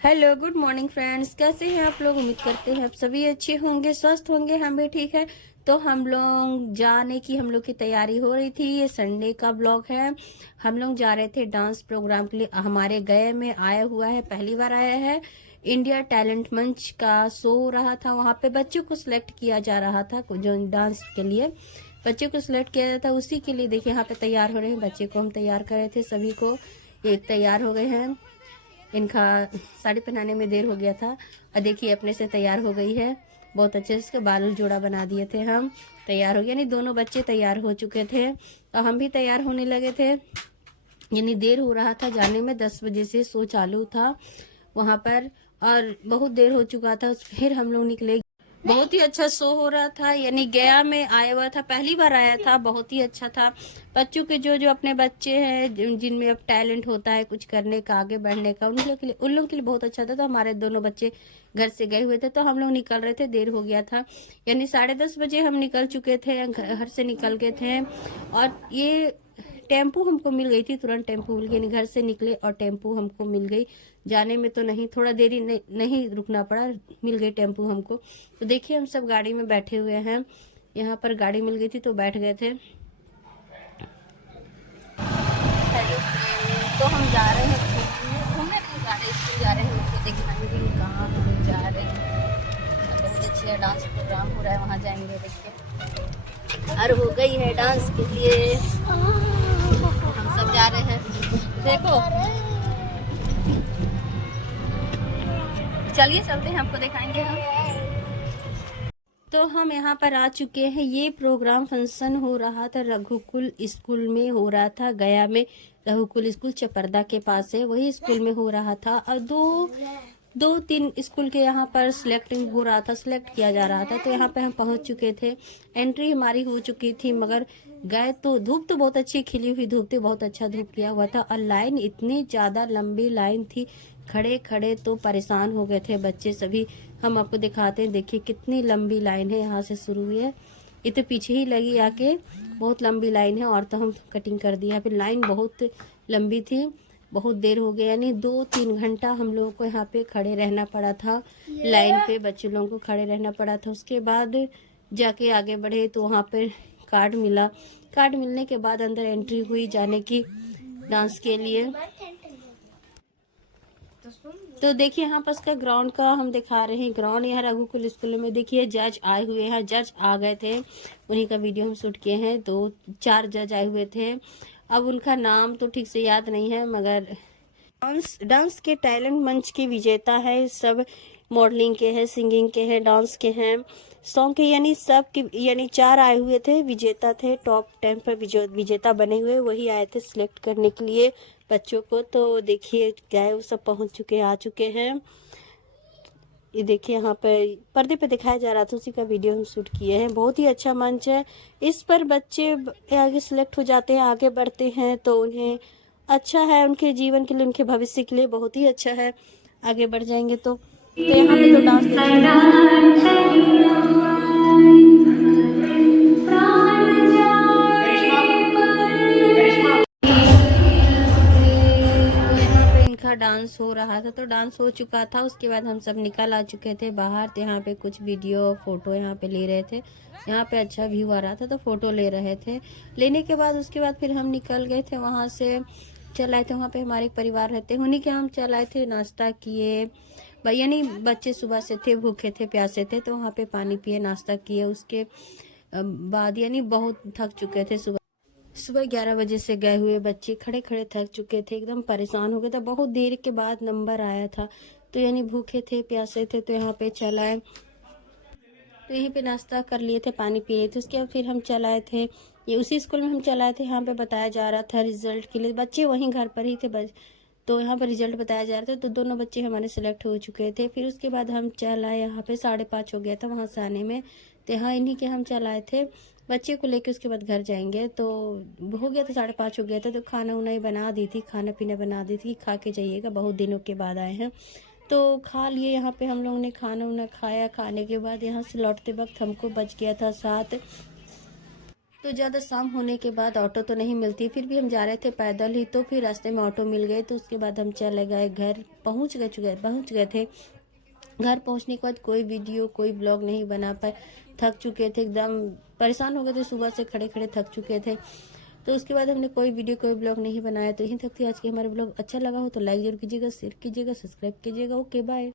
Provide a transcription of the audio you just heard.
Hello, good morning friends. कैसे हैं आप लोग? उम्मीद करते हैं आप सभी अच्छे होंगे, स्वस्थ होंगे। हम भी ठीक है। तो हम लोग जाने की हम लोग की तैयारी हो रही थी। ये संडे का ब्लॉग है। हम लोग जा रहे थे डांस प्रोग्राम के लिए। हमारे गए में आया हुआ है, पहली बार आया है। इंडिया टैलेंट मंच का शो हो रहा था। वहां पे बच्चों को सिलेक्ट किया जा रहा था, जो डांस के लिए बच्चों को सिलेक्ट किया जाता है, उसी के लिए देखिए यहाँ पे तैयार हो रहे हैं। बच्चे को हम तैयार कर रहे थे, सभी को। एक तैयार हो गए हैं, इनका साड़ी पहनाने में देर हो गया था। और देखिए अपने से तैयार हो गई है, बहुत अच्छे से। इसके बाल जोड़ा बना दिए थे, हम तैयार हो गए। यानी दोनों बच्चे तैयार हो चुके थे और हम भी तैयार होने लगे थे। यानी देर हो रहा था जाने में, 10 बजे से शो चालू था वहां पर और बहुत देर हो चुका था। फिर हम लोग निकले। बहुत ही अच्छा शो हो रहा था। यानी गया में आया हुआ था, पहली बार आया था। बहुत ही अच्छा था। बच्चों के जो जो अपने बच्चे हैं, जिनमें अब टैलेंट होता है कुछ करने का, आगे बढ़ने का, उन लोगों के लिए बहुत अच्छा था। तो हमारे दोनों बच्चे घर से गए हुए थे, तो हम लोग निकल रहे थे, देर हो गया था। यानी 10:30 बजे हम निकल चुके थे, घर से निकल गए थे। और ये टेम्पू हमको मिल गई थी, तुरंत टेम्पू मिल गई। घर से निकले और टेम्पू हमको मिल गई। जाने में तो नहीं, थोड़ा देरी नहीं रुकना पड़ा, मिल गई टेम्पू हमको। तो देखिए हम सब गाड़ी में बैठे हुए हैं। यहाँ पर गाड़ी मिल गई थी तो बैठ गए थे। हेलो फ्रेंड, तो हम जा रहे हैं घूमने नहीं जा रहे, स्कूल जा रहे हैं। उनको दिखाएंगे कहाँ हम जा रहे हैं। बहुत अच्छे डांस प्रोग्राम हो रहा है, वहाँ जाएंगे। देखिए और हो गई है डांस के लिए, हम सब जा रहे हैं। देखो, चलिए चलते हैं, आपको दिखाएंगे हम। तो हम यहाँ पर आ चुके हैं। ये प्रोग्राम फंक्शन हो रहा था रघुकुल स्कूल में हो रहा था, गया में। रघुकुल स्कूल चपरदा के पास है, वही स्कूल में हो रहा था। और दो तीन स्कूल के यहाँ पर सिलेक्टिंग हो रहा था, सिलेक्ट किया जा रहा था। तो यहाँ पे हम पहुंच चुके थे। एंट्री हमारी हो चुकी थी, मगर गए तो धूप तो बहुत अच्छी खिली हुई धूप थी, बहुत अच्छा धूप किया हुआ था। और लाइन इतनी ज्यादा लंबी लाइन थी, खड़े खड़े तो परेशान हो गए थे बच्चे सभी। हम आपको दिखाते हैं, देखिए कितनी लंबी लाइन है, यहाँ से शुरू हुई है, ये तो पीछे ही लगी आके। बहुत लंबी लाइन है। और तो हम कटिंग कर दी। यहाँ पे लाइन बहुत लंबी थी, बहुत देर हो गया। यानी 2-3 घंटा हम लोगों को यहाँ पे खड़े रहना पड़ा था लाइन पे, बच्चे लोगों को खड़े रहना पड़ा था। उसके बाद जाके आगे बढ़े तो वहाँ पे कार्ड मिला। कार्ड मिलने के बाद अंदर एंट्री हुई जाने की डांस के लिए। तो देखिए यहाँ पर का ग्राउंड का हम दिखा रहे हैं। ग्राउंड यहाँ रघुकुल स्कूल में। देखिए जज आए हुए हैं, जज आ गए थे, उन्हीं का वीडियो हम शूट किए हैं। 2-4 जज आए हुए थे। अब उनका नाम तो ठीक से याद नहीं है, मगर डांस के टैलेंट मंच की विजेता है। सब मॉडलिंग के हैं, सिंगिंग के हैं, डांस के हैं, सॉन्ग के। यानी सब के, यानी 4 आए हुए थे, विजेता थे। टॉप 10 पर विजेता बने हुए वही आए थे सिलेक्ट करने के लिए बच्चों को। तो देखिए गए, वो सब पहुंच चुके, आ चुके हैं। ये देखिए यहाँ पर पर्दे पे दिखाया जा रहा था, उसी का वीडियो हम शूट किए हैं। बहुत ही अच्छा मंच है। इस पर बच्चे आगे सिलेक्ट हो जाते हैं, आगे बढ़ते हैं, तो उन्हें अच्छा है, उनके जीवन के लिए, उनके भविष्य के लिए बहुत ही अच्छा है। आगे बढ़ जाएंगे तो यहाँ पे तो डांस का डांस हो रहा था। तो डांस हो चुका था, उसके बाद हम सब निकल आ चुके थे बाहर। तो यहाँ पे कुछ वीडियो फोटो यहाँ पे ले रहे थे। यहाँ पे अच्छा व्यू आ रहा था तो फोटो ले रहे थे। लेने के बाद उसके बाद फिर हम निकल गए थे वहां से। चल आए थे, वहाँ पे हमारे परिवार रहते, उन्हीं के हम चल आए थे। नाश्ता किए, यानी बच्चे सुबह से थे, भूखे थे, प्यासे थे, तो वहाँ पे पानी पिए, नाश्ता किए। उसके बाद यानी बहुत थक चुके थे। सुबह 11 बजे से गए हुए बच्चे खड़े खड़े थक चुके थे, एकदम परेशान हो गए थे। बहुत देर के बाद नंबर आया था, तो यानी भूखे थे, प्यासे थे, तो यहाँ पे चलाए। तो यहीं पे नाश्ता कर लिए थे, पानी पिए थे। उसके बाद फिर हम चलाए थे, ये उसी स्कूल में हम चलाए थे। यहाँ पे बताया जा रहा था रिजल्ट के लिए, बच्चे वहीं घर पर ही थे। तो यहाँ पर रिजल्ट बताया जा रहा था। तो दोनों बच्चे हमारे सिलेक्ट हो चुके थे। फिर उसके बाद हम चल आए, यहाँ पे 5:30 हो गया था वहाँ से आने में। तो यहाँ इन्हीं के हम चल आए थे बच्चे को लेके। उसके बाद घर जाएंगे तो हो गया था, 5:30 हो गया था। तो खाना उना ही बना दी थी, खाना पीना बना दी थी, खा के जाइएगा, बहुत दिनों के बाद आए हैं। तो खा लिए यहाँ पे हम लोगों ने, खाना उना खाया। खाने के बाद यहाँ से लौटते वक्त हमको बज गया था 7। तो तो ज़्यादा शाम होने के बाद ऑटो तो नहीं मिलती, फिर भी हम जा रहे थे पैदल ही, तो फिर रास्ते में ऑटो मिल गए। तो उसके बाद हम चले गए घर, पहुंच गए थे। घर पहुंचने के बाद कोई वीडियो कोई ब्लॉग नहीं बना पाए, थक चुके थे, एकदम परेशान हो गए थे, सुबह से खड़े खड़े थक चुके थे। तो उसके बाद हमने कोई वीडियो कोई ब्लॉग नहीं बनाया। तो यहीं तक थी आज की हमारे ब्लॉग। अच्छा लगा हो तो लाइक जरूर कीजिएगा, शेयर कीजिएगा, सब्सक्राइब कीजिएगा। Okay bye.